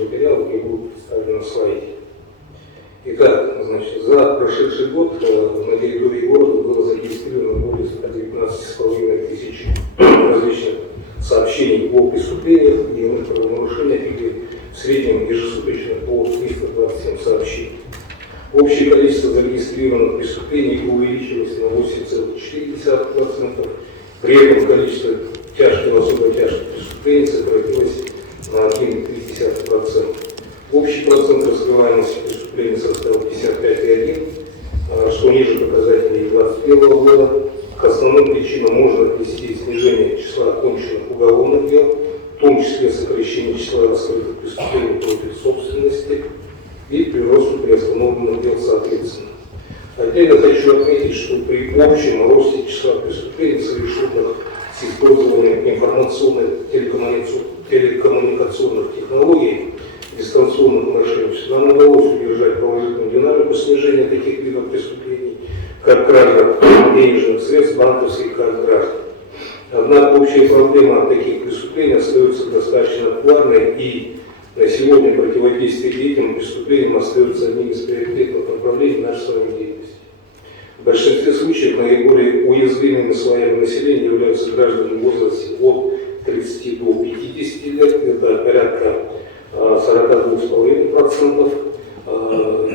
материалы и будут представлены на слайде. Итак, значит, за прошедший год на территории города было зарегистрировано более 119,5 тысяч различных сообщений о преступлениях и иных правонарушениях, или в среднем ежесуточно по 327 сообщений. Общее количество зарегистрированных преступлений увеличилось на 8,4%, при этом количество тяжких и особо тяжких преступлений сократилось на 1,3%. Общий процент раскрываемости преступлений составил 55,1%, что ниже показателей 2021 года. К основным причинам можно отнести снижение числа оконченных уголовных дел, в том числе сокращение числа раскрытых преступлений против собственности и приросту приостановленных дел соответственно. Отдельно хочу отметить, что при общем росте числа преступлений, совершенных с использованием информационных телекоммуникационных технологий, дистанционных мошенничеств, нам удалось удержать положительную динамику снижения таких видов преступлений, как кража денежных средств, банковских карт граждан. Однако общая проблема таких преступлений остается достаточно актуальной, и на сегодня противодействие этим преступлениям остается одним из приоритетных направлений нашей с вами деятельности. В большинстве случаев наиболее уязвимыми слоями населения являются граждане в возрасте от 30 до 50 лет, это порядка 42,5%.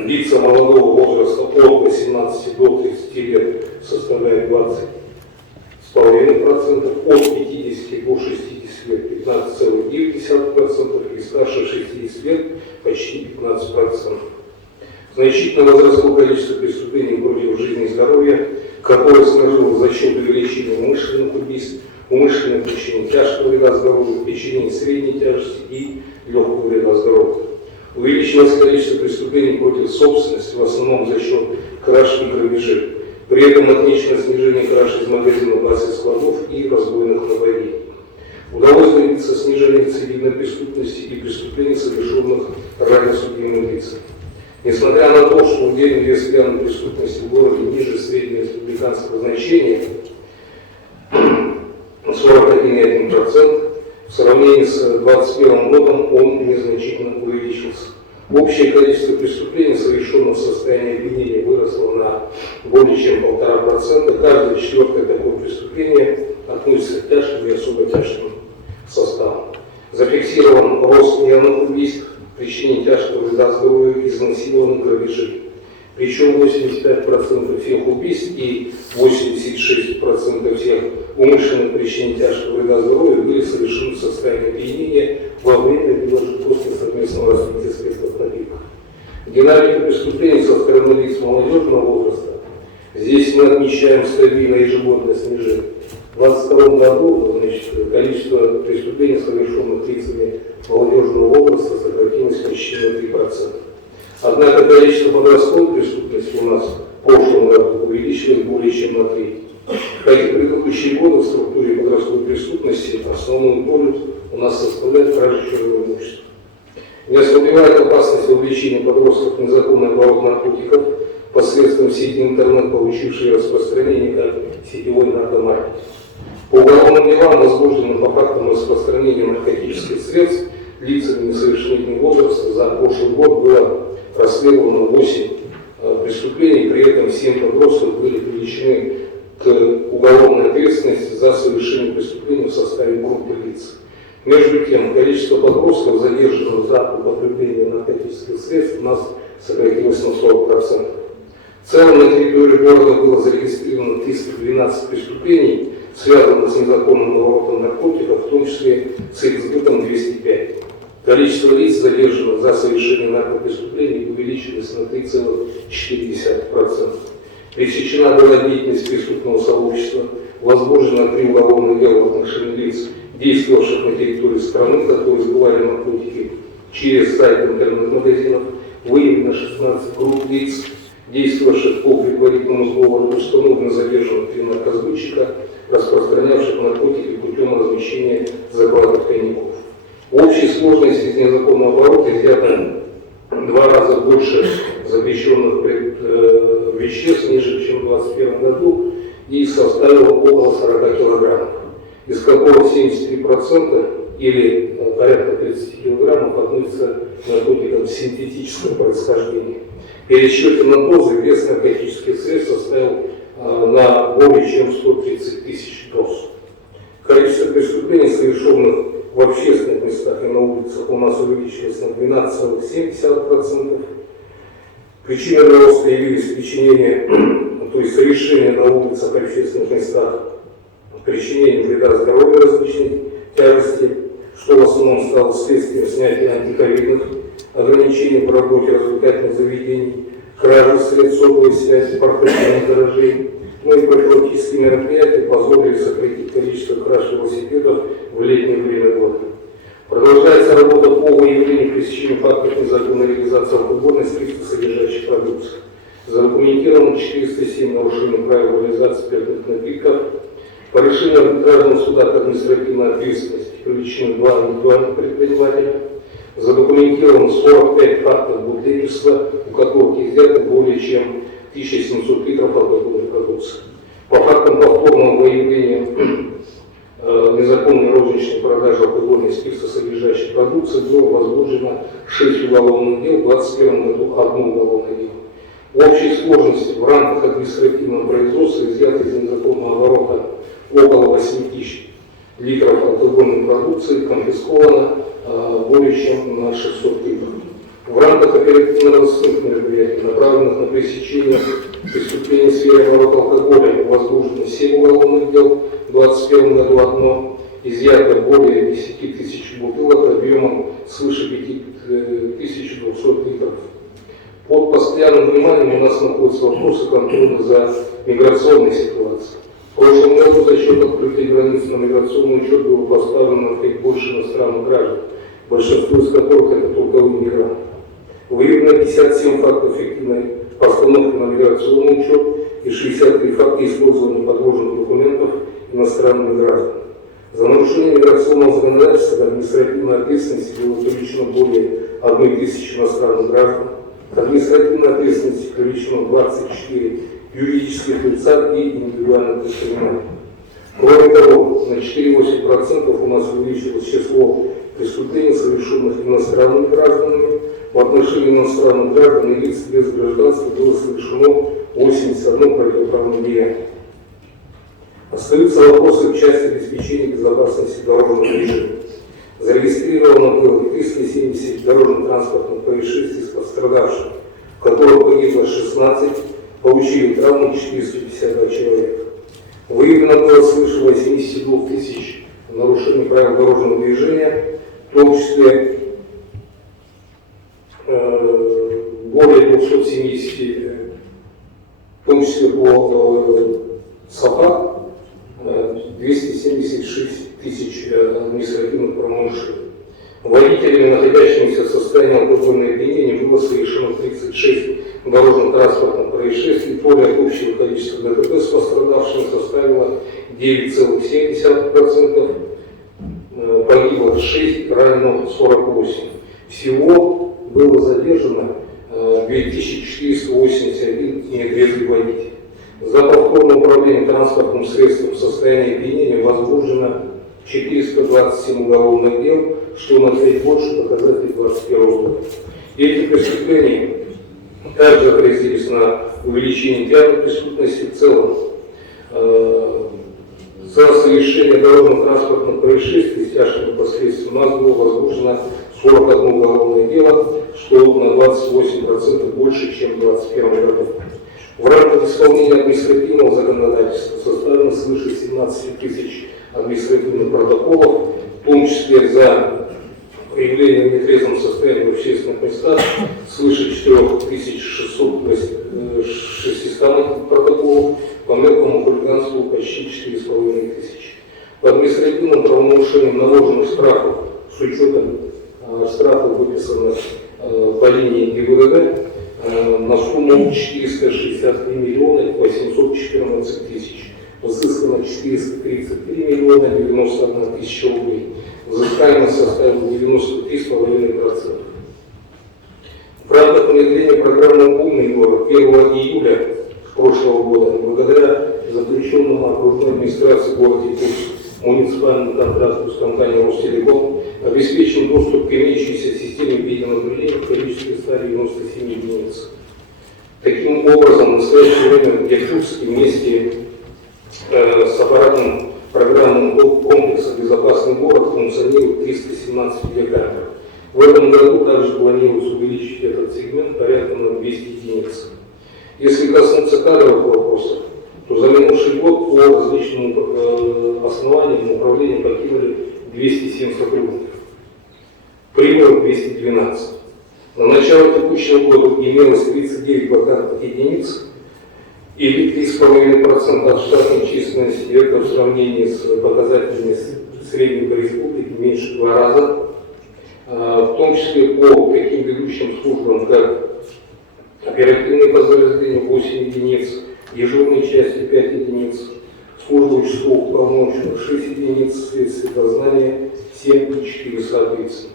Лица молодого возраста от 18 до 30 лет составляет 20,5%, от 50 до 60 лет 15,9% и старше 60 лет почти 15%. Значительно возросло количество преступлений против жизни и здоровья, которое сложилось за счет увеличения умышленных убийств, умышленного причинения тяжкого вреда здоровью, причинения средней тяжести и легкого вреда здоровью. Увеличилось количество преступлений против собственности, в основном за счет краж и грабежей. При этом отмечено снижение краж из магазинов, баз и складов и разбойных нападений. Удалось добиться снижения рецидивной преступности и преступлений, совершенных ранее судимыми лицами. Несмотря на то, что удельный вес пьяной преступности в городе ниже среднего республиканского значения 41,1%, в сравнении с 2021 годом он незначительно увеличился. Общее количество преступлений, совершенных в состоянии опьянения, выросло на более чем 1,5%. Каждое четвертое такое преступление относится к тяжким и особо тяжким составам. Зафиксирован рост пьяных убийств, причинение тяжкого вреда здоровью, изнасилованных, грабежей. Причем 85% всех убийств и 86% всех умышленных причинений тяжкого вреда здоровью были совершены в состоянии опьянения во время либо же после совместного распития средств напитков. Динамика преступлений со стороны лиц молодежного возраста. Здесь мы отмечаем стабильное ежегодное снижение. В 2022 году количество преступлений, совершенных лицами молодежного возраста, сократилось почти на 3%. Однако количество подростковой преступности у нас в прошлом году увеличилось более чем на треть. Как и предыдущие годы в структуре подростковой преступности основную долю у нас составляет кража чужого имущества. Не ослабевает опасность увлечения подростков незаконный оборот наркотиков посредством сети интернет, получившей распространение как сетевой наркомаркетинг. По уголовным делам, возбужденным по фактам распространения наркотических средств лицами несовершеннолетнего возраста, за прошлый год было расследовано 8 преступлений, при этом 7 подростков были привлечены к уголовной ответственности за совершение преступлений в составе группы лиц. Между тем, количество подростков, задержанных за употребление наркотических средств, у нас сократилось на 40%. В целом на территории города было зарегистрировано 312 преступлений, связанных с незаконным оборотом наркотиков, в том числе с их сбытом 205. Количество лиц, задержанных за совершение наркопреступлений, увеличилось на 3,4%. Пресечена была деятельность преступного сообщества, возбуждено 3 уголовных дела в отношении лиц, действовавших на территории страны, которые сбывали наркотики через сайт интернет-магазинов, выявлено 16 групп лиц, действовавших по предварительному сговору, установлено задержанных 3 наркосбытчика, распространявших наркотики путем размещения закладок тайников. В общей сложности из незаконного оборота изъято в 2 раза больше запрещенных веществ, ниже, чем в 2021 году, и составило около 40 килограммов, из которых 73% или порядка 30 килограммов относится к наркотикам синтетического происхождения. В пересчете на дозы вес наркотических средств составил на более чем 130 тысяч доз. Количество преступлений, совершенных в общественных местах и на улицах, у нас увеличилось на 12,7%. Причиной роста явились причинение, то есть совершение на улицах и общественных местах, причинение вреда здоровью различных тяжестей, что в основном стало следствием снятия антиковидных ограничений по работе развлекательных заведений, кражи средств сотовой связи, портативных гаражей. Ну и профилактические мероприятия позволили сократить количество краж велосипедов в летнее время года. Продолжается работа по выявлению и пресечению фактов незаконной реализации алкогольной спиртосодержащей продукции. Задокументировано 407 нарушений правил реализации спиртных напитков. По решению арбитражного суда к административной ответственности привлечены 2 индивидуальных предпринимателя. Задокументировано 45 фактов бутыльничества, у которых изъято более чем 1700 литров алкогольной продукции. По фактам повторного выявления незаконной розничной продажи алкогольной спиртосодержащей продукции было возбуждено 6 уголовных дел, в 2021 году 1 уголовное дело. В общей сложности в рамках административного производства изъято из незаконного оборота около 8 тысяч литров алкогольной продукции, конфисковано более чем на 600 литров. В рамках оперативно-розыскных мероприятий, направленных на пресечение преступлений в сфере оборота алкоголя, возбуждено 7 уголовных дел, в 2021 году 1, изъято более 10 тысяч бутылок объемом свыше 5200 литров. Под постоянным вниманием у нас находятся вопросы контроля за миграционной ситуацией. В прошлом году за счет открытия границ на миграционный учет было поставлено на 3 больше иностранных граждан, большинство из которых это трудовые мигранты. Выявлено 57 фактов эффективной постановки на миграционный учет и 63 факта использования подложных документов иностранными гражданами. За нарушение миграционного законодательства к административной ответственности было привлечено более 1000 иностранных граждан. К административной ответственности привлечено 24 юридических лица и индивидуальных предпринимателей. Кроме того, на 4,8% у нас увеличилось число преступлений, совершенных иностранными гражданами. В отношении иностранных граждан и лиц без гражданства было совершено 81 противоправное деяние. Остаются вопросы в части обеспечения безопасности дорожного движения. Зарегистрировано было 370 дорожно-транспортных происшествий с пострадавшими, в которых погибло 16, получили травмы 452 человека. Выявлено было свыше 82 тысяч нарушений правил дорожного движения, в том числе более 270, в том числе по САПА, 276 тысяч административных правонарушений. Водителями, находящимися в состоянии алкогольного опьянения, было совершено 36 дорожно-транспортных происшествий, доля от общего количества ДТП с пострадавшими составила 9,7%, погибло 6, ранено 48. Всего было задержано 2481 нетрезвый водитель. За повторное управление транспортным средством в состоянии опьянения возбуждено 427 уголовных дел, что на 3 больше показателей 2021 года. Эти преступления также отразились на увеличении тяжкой преступности в целом. За совершение дорожно-транспортных происшествий с тяжкими последствиями у нас было возбуждено 41 уголовное дело, что на 28% больше, чем в 2021 году. В рамках исполнения административного законодательства составлено свыше 17 тысяч административных протоколов, в том числе за проявление в нетрезвом состоянии в общественных местах свыше 4600 протоколов, по мелкому хулиганству почти 4500. По административным правонарушениям наложенных штрафов с учетом штрафов, выписанных по линии ГИБДД, на сумму 463 миллиона 814 тысяч. Взыскано 433 миллиона 91 тысяча рублей. Взыскаемость составила 93,5%. В рамках внедрения программы «Умный город» 1 июля прошлого года, благодаря заключенному окружной администрации города Иркутск муниципальному контракту с компанией «Ростелеком», обеспечен доступ к имеющейся системе видеонаблюдения в количестве 197 единиц. Таким образом, в настоящее время в Якутске вместе с аппаратным программным комплексом «Безопасный город» функционирует 317 видеокамер. В этом году также планируется увеличить этот сегмент порядка на 200 единиц. Если коснуться кадровых вопросов, то за минувший год по различным основаниям управление покинули 207 сотрудников. Прибыло 212. На начало текущего года имелось 39 вакантных единиц, или 3,5% от штатной численности. Это в сравнении с показателями средней по республике меньше в 2 раза. В том числе по таким ведущим службам, как оперативные подразделения 8 единиц, дежурные части 5 единиц, служба участковых полномочных 6 единиц, следствие дознания 7 и 4 соответственно.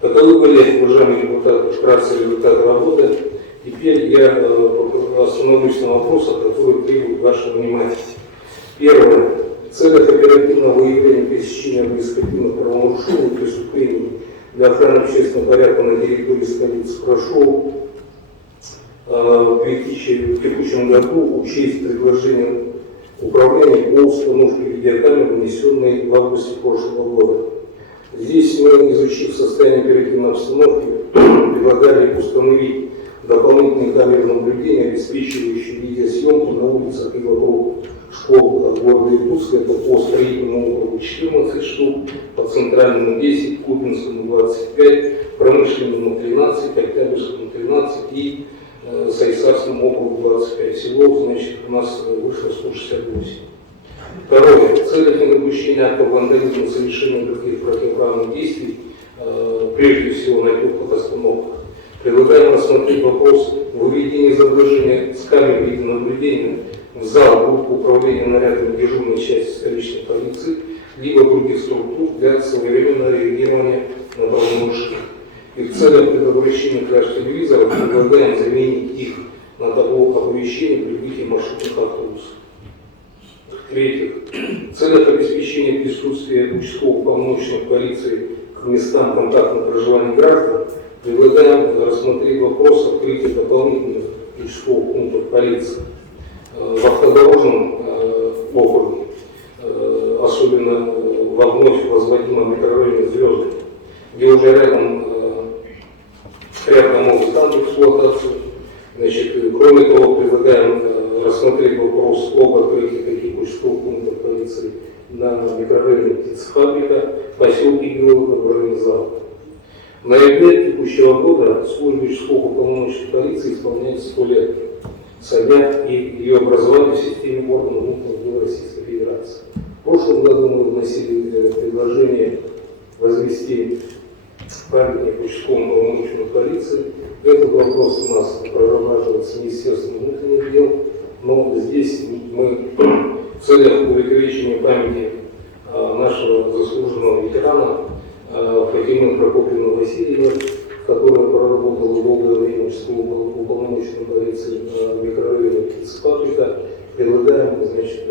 Таковы были, уважаемые депутаты, вкратце результаты работы. Теперь я остановлюсь на вопросах, которые требуют вашего внимания. Первое. В целях оперативного выявления пресечения административных правонарушений и преступлений для охраны общественного порядка на территории столицы прошу в текущем году учесть предложение управления по установке видеокамер, внесенной в августе прошлого года. Здесь мы, изучив состояние оперативной обстановки, предлагали установить дополнительные камеры наблюдения, обеспечивающие видеосъемку на улицах и вокруг школ города Якутска. Это по строительному округу 14 штук, по центральному 10, Купинскому 25, промышленному 13, Октябрьскому 13 и Сайсарскому округу 25. Всего, значит, у нас вышло 168. Второе. В целях недопущения актов вандализма, совершения других противоправных действий, прежде всего на теплых остановках, предлагаем рассмотреть вопрос выведения изображения с камер видеонаблюдения в зал группы управления нарядами дежурной части столичной полиции, либо других структур для своевременного реагирования на правонарушения. И в целях предотвращения краж телевизоров предлагаем заменить их на табло оповещения прибытия маршрутных автобусов. В-третьих, в целях обеспечения присутствия участковых полномочных полиции к местам контактного проживания граждан предлагаем рассмотреть вопрос открытия дополнительных участковых пунктов полиции в автодорожном округе, особенно во вновь возводимом микрорайоне Звезды, где уже рядом домов станут в эксплуатацию. Значит, кроме того, предлагаем рассмотреть вопрос об открытии таких участковых пунктов полиции на микрорайоне Птицефабрика, поселке Геолога в районе Зала. В ноябре текущего года службе участковых уполномоченных полиции исполняется 100 лет со дня ее образования в системе органов внутренних дел Российской Федерации. В прошлом году мы вносили предложение возвести памятник участковым уполномоченным полиции. Этот вопрос у нас прорабатывается Министерством внутренних дел, но здесь мы в целях увековечения памяти нашего заслуженного ветерана Фатимы Прокопьевны Васильевны, которая проработала долгое время участковым уполномоченным полиции в микрорайоне Птицефабрика, предлагаем, значит,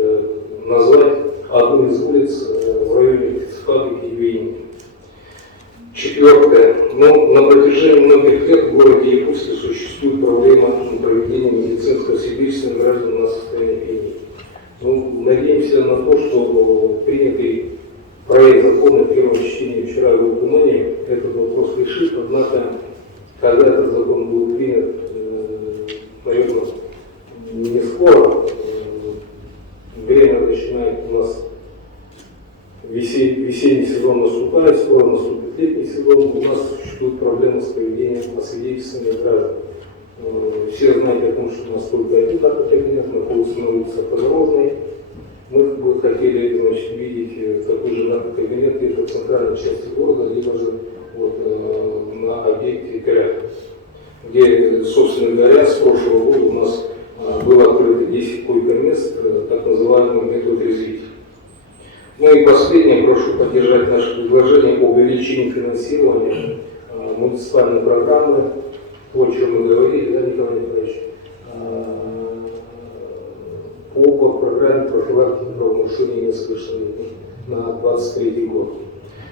назвать одну из улиц в районе Птицефабрики ее имени. Четвертое. На протяжении многих лет в городе Якутске существует проблема проведения медицинского свидетельства граждан на состояние эпидемии. Надеемся на то, что принятый проект закона в первом чтении вчера в Губкомане этот вопрос решит, однако, когда этот закон будет принят, наверное, не скоро, время начинает у нас весенний сезон наступает, скоро наступит летний сезон, у нас существует проблема с проведением освидетельствования граждан. Все знаете о том, что у нас только один наркокабинет находится на улице Подорожной. Мы бы хотели, значит, видеть такой же наркокабинет где-то в центральной части города, либо же на объекте Коряк, где, собственно говоря, с прошлого года у нас было открыто 10 койко-мест, так называемый метод развития. И последнее, прошу поддержать наше предложение по увеличению финансирования муниципальной программы, то, о чем мы говорили, да, Николай Николаевич, по программе профилактики правонарушений несовершеннолетних на 2023 год.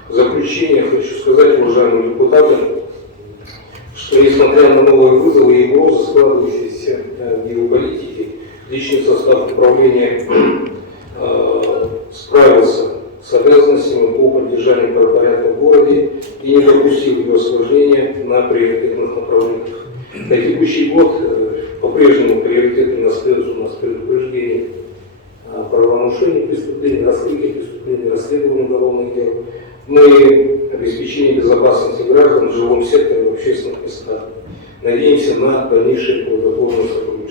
В заключение хочу сказать, уважаемые депутаты, что несмотря на новые вызовы и угрозы, складывающиеся в геополитике, личный состав управления справился с обязанностями по поддержанию правопорядка в городе и не допустил его осложнения на приоритетных направлениях. На текущий год по-прежнему приоритетами остаются у нас предупреждение правонарушений преступлений, раскрытие преступлений, расследование уголовных дел, но и обеспечение безопасности граждан в жилом секторе, в общественных местах. Надеемся на дальнейшее плодотворное сотрудничество.